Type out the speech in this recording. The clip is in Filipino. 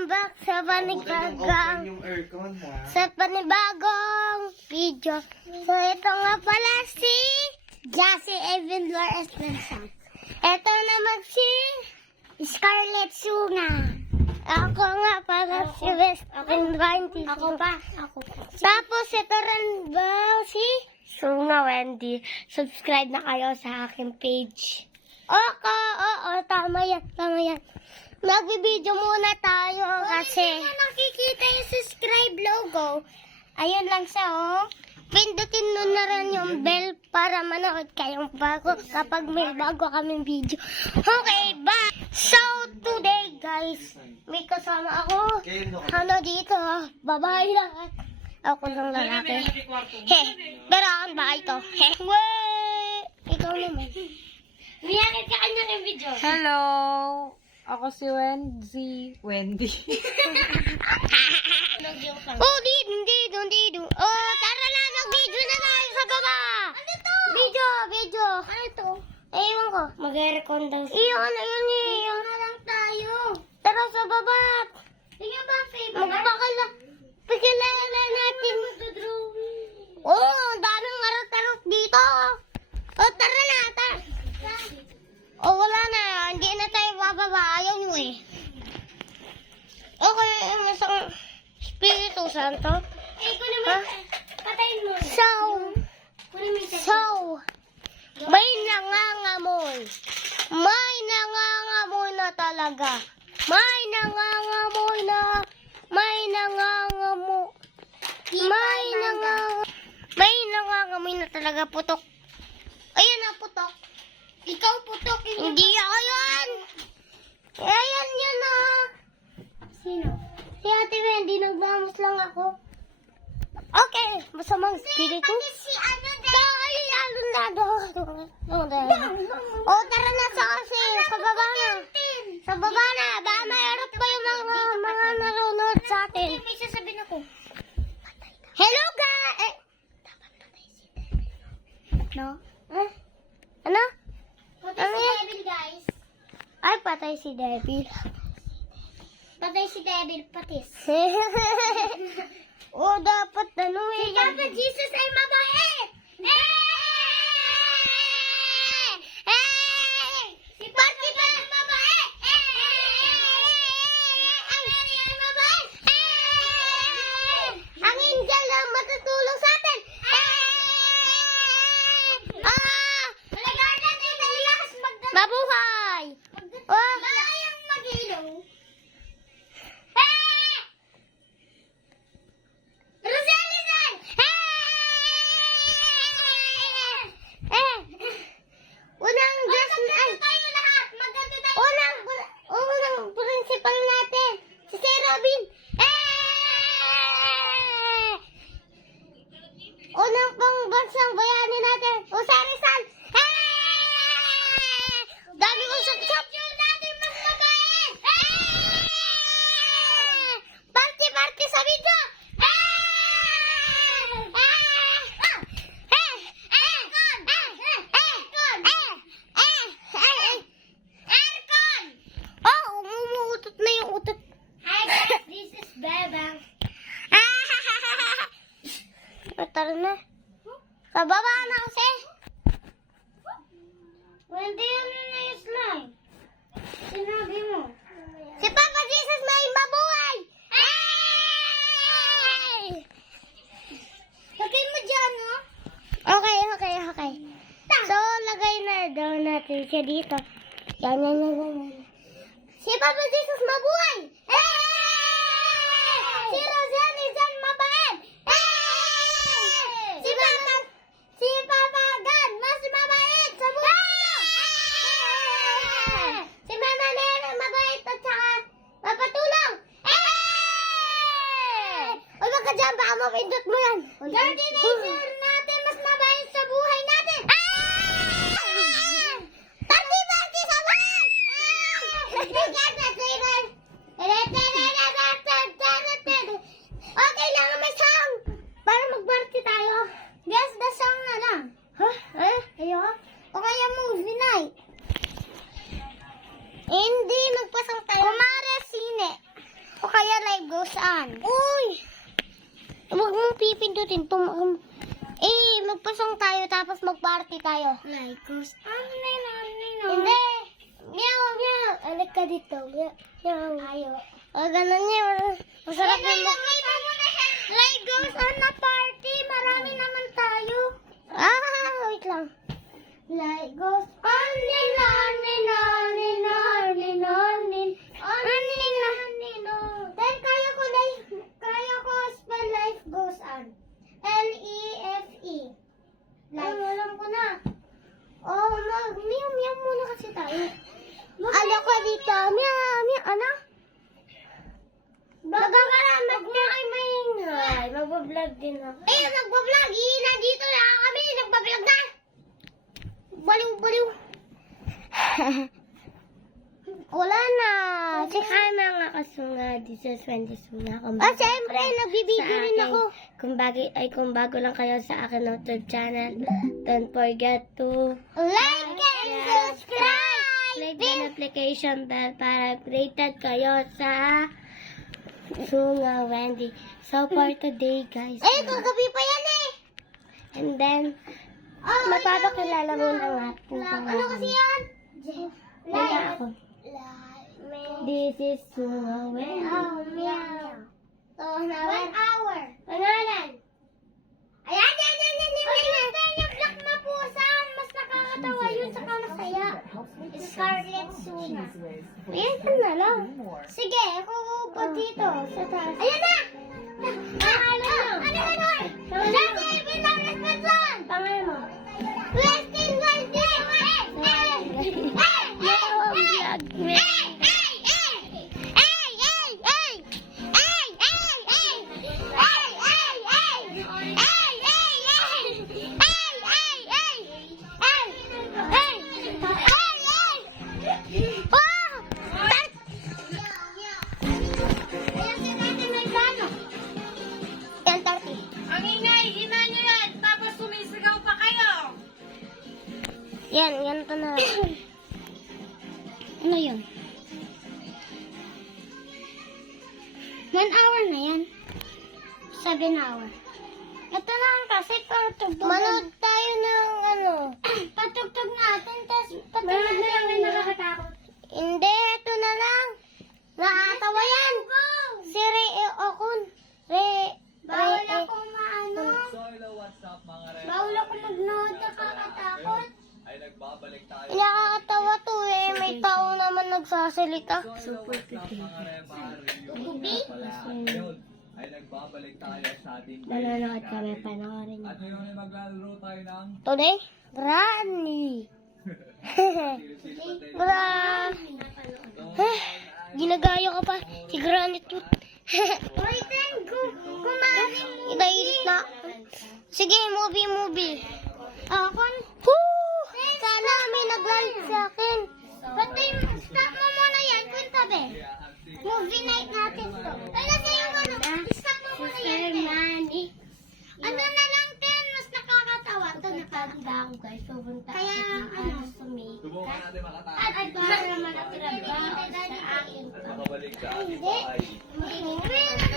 Welcome back sa panibagong video. So ito nga pala si Jassy Evan Flores Benson. Ito naman si Scarlett Suna. Ako nga pala si West. Ako pa. Tapos ito rin ba si Suna Wendy. Subscribe na kayo sa aking page. Oo, tama yan. Magbibideo muna tayo kasi hindi nakikita yung subscribe logo. Ayun lang siya, oh. Pindutin nun na rin yung bell para manood kayong bago kapag may bago kaming video. Okay, bye! So, today, guys, may kasama ako. Ano dito, babae lahat. Ako lang lalaki. Pero ang bahay to. Ikaw naman. Miyakit ka kanya ng video. Hello! Ako si Wendy. Oh, dito. Oh, tara na, mag-video na tayo sa baba. Ano to? Video. Ano to? Ewan ko. Mag-recon daw. Iyon. Iyon na lang tayo. Tara sa baba. Tingnan ba, favorite? Pagkilala natin. Oh, ang daming arot-arot dito. Oh, tara na. Oh, wala na. Hindi na tayo bababa. Ayaw nyo eh. Okay, isang Espiritu Santo. Eh, kung naman, patayin mo. So, may nangangamoy. May nangangamoy na talaga. May nangangamoy na talaga, putok. Ayan na, putok. Ikaw putok. Hindi ako yun. Ayan yun na. Sino? Si Ate Wendy, nagbamos lang ako. Okay, masamang spirito. Pati si ano din. Oh, tara na sa kasi. Sa baba na. Ba, mayroon pa yung mga nanonood sa atin. May sasabihin ako. Hello, guys. No? Ano? Patay si Devil, guys. Ay, patay si Devil. Patay si Devil, patis. Oh, dapat ano eh. Si Papa Jesus ay mabait. Si Papa ay mabait. Ang Mary ay mabait. Ang angel ang matutulong sa atin. Mabuhay! Oh! Malayang mag-ilaw. Rosalizan! Unang Diyos ay tayo lahat. Maganda tayo. Unang principal natin. Si Sir Robin. Unang pangbansang bayani natin. Rizal. Dami kong saksak. Natin mas mabait. Party sa video. Aircon. Oh, umuutot na yung utot. Hi guys, this is Bebang. Tara na. Sa baba na kasi. Hindi yun na yung slime. Sinabi mo. Si Papa Jesus may mabuhay! Lagay mo dyan, no? Okay. So, lagay na daw natin siya dito. Yan. Si Papa Jesus mabuhay! Si Rosanne dyan mabait! Si Papa God mas mabait sa buhay! Si Mama Nera mabait at saka mapatulong! Uy, wag ka dyan, baka mapindot mo yan! Coordinator natin mas mabait sa buhay natin! Party sa buhay! Okay lang, may song! Para mag-party tayo. Guess the song na lang. Ayoko? O kaya movie night? Hindi, magpasang tayo. Kumare, sine. O kaya yan. Uy! Huwag mong pipindutin. Magpasong tayo tapos mag-party tayo. Like goes on and on and on. Hindi! Meow, meow! Alik ka dito. Meow. Ayo. O, ganun yun. Masarap yung like goes on na party. Marami naman tayo. Wait lang. Like goes on and on and on and on and on and on and on. Then kaya ko spell life goes on. L-E-F-E. Alam ko na. Meow muna kasi tayo. Ala ko dito. Meow. Ano? Magkakaramat na ay maingay. Magbablog din ako. Nagbablog. Nandito na kami. Nagbablog na. Baliw. Wala na. Si Jaime nga kasunga. This is when this na ako. Siyempre. Nagbibigyo rin ako. Kung bago lang kayo sa akin YouTube channel, don't forget to like and subscribe. Click the notification bell para updated kayo sa Sunga Wendy. So for today, guys. Kagabi pa yan eh. And then, magpapakilala muna ng ating pangalan. Ano kasi yan? Ako. This is Sunga Wendy. Meow. So, 1 hour. Pangalan. Ayan. Yung black na pusa. Mas nakakatawa yun. Saka masaya. Scarlet Sunga. Ayan na lang. Sige, ako po dito. Sa taas. Ayan na! Ano? Dati, pinag-responsan! Pangalan mo. Westin! Yan, ganito na. Ano yun? 1 hour na yan. 7 hour. Ito lang kasi patugtog. Manood tayo ng patugtog natin, tapos patugtog natin. Nakakatakot. Hindi, ito na lang. Nakakatawa yan. Si Ray Okun. Bawal akong So hello, what's up mga re? Bawal ako mag-nood, nakakatakot. Ay nagbabalik tayo. Nakakatawa to eh. May tao naman nagsasalita. So hello, what's up mga re? Ngayon ay nagbabalik tayo sa ating Nanonood kami, panoorin niyo. At ngayon ay maglalaro tayo ng Today, Granny. Ginagaya ka pa. Si Granny to. Wait then, kumain. Idailit na. Sige, movie. Akon. Sana may nag-like sa akin. Pati, stop mo muna yan. Kwenta be. Movie night natin to. Ano sa'yo stop mo muna yan. Ano na lang, Ten? Mas nakakatawa. Ito, nakaganda ako, guys. Kaya, subukan natin makatayo. At para naman ang trabaho sa akin. At makabalik sa ating bahay. Hindi.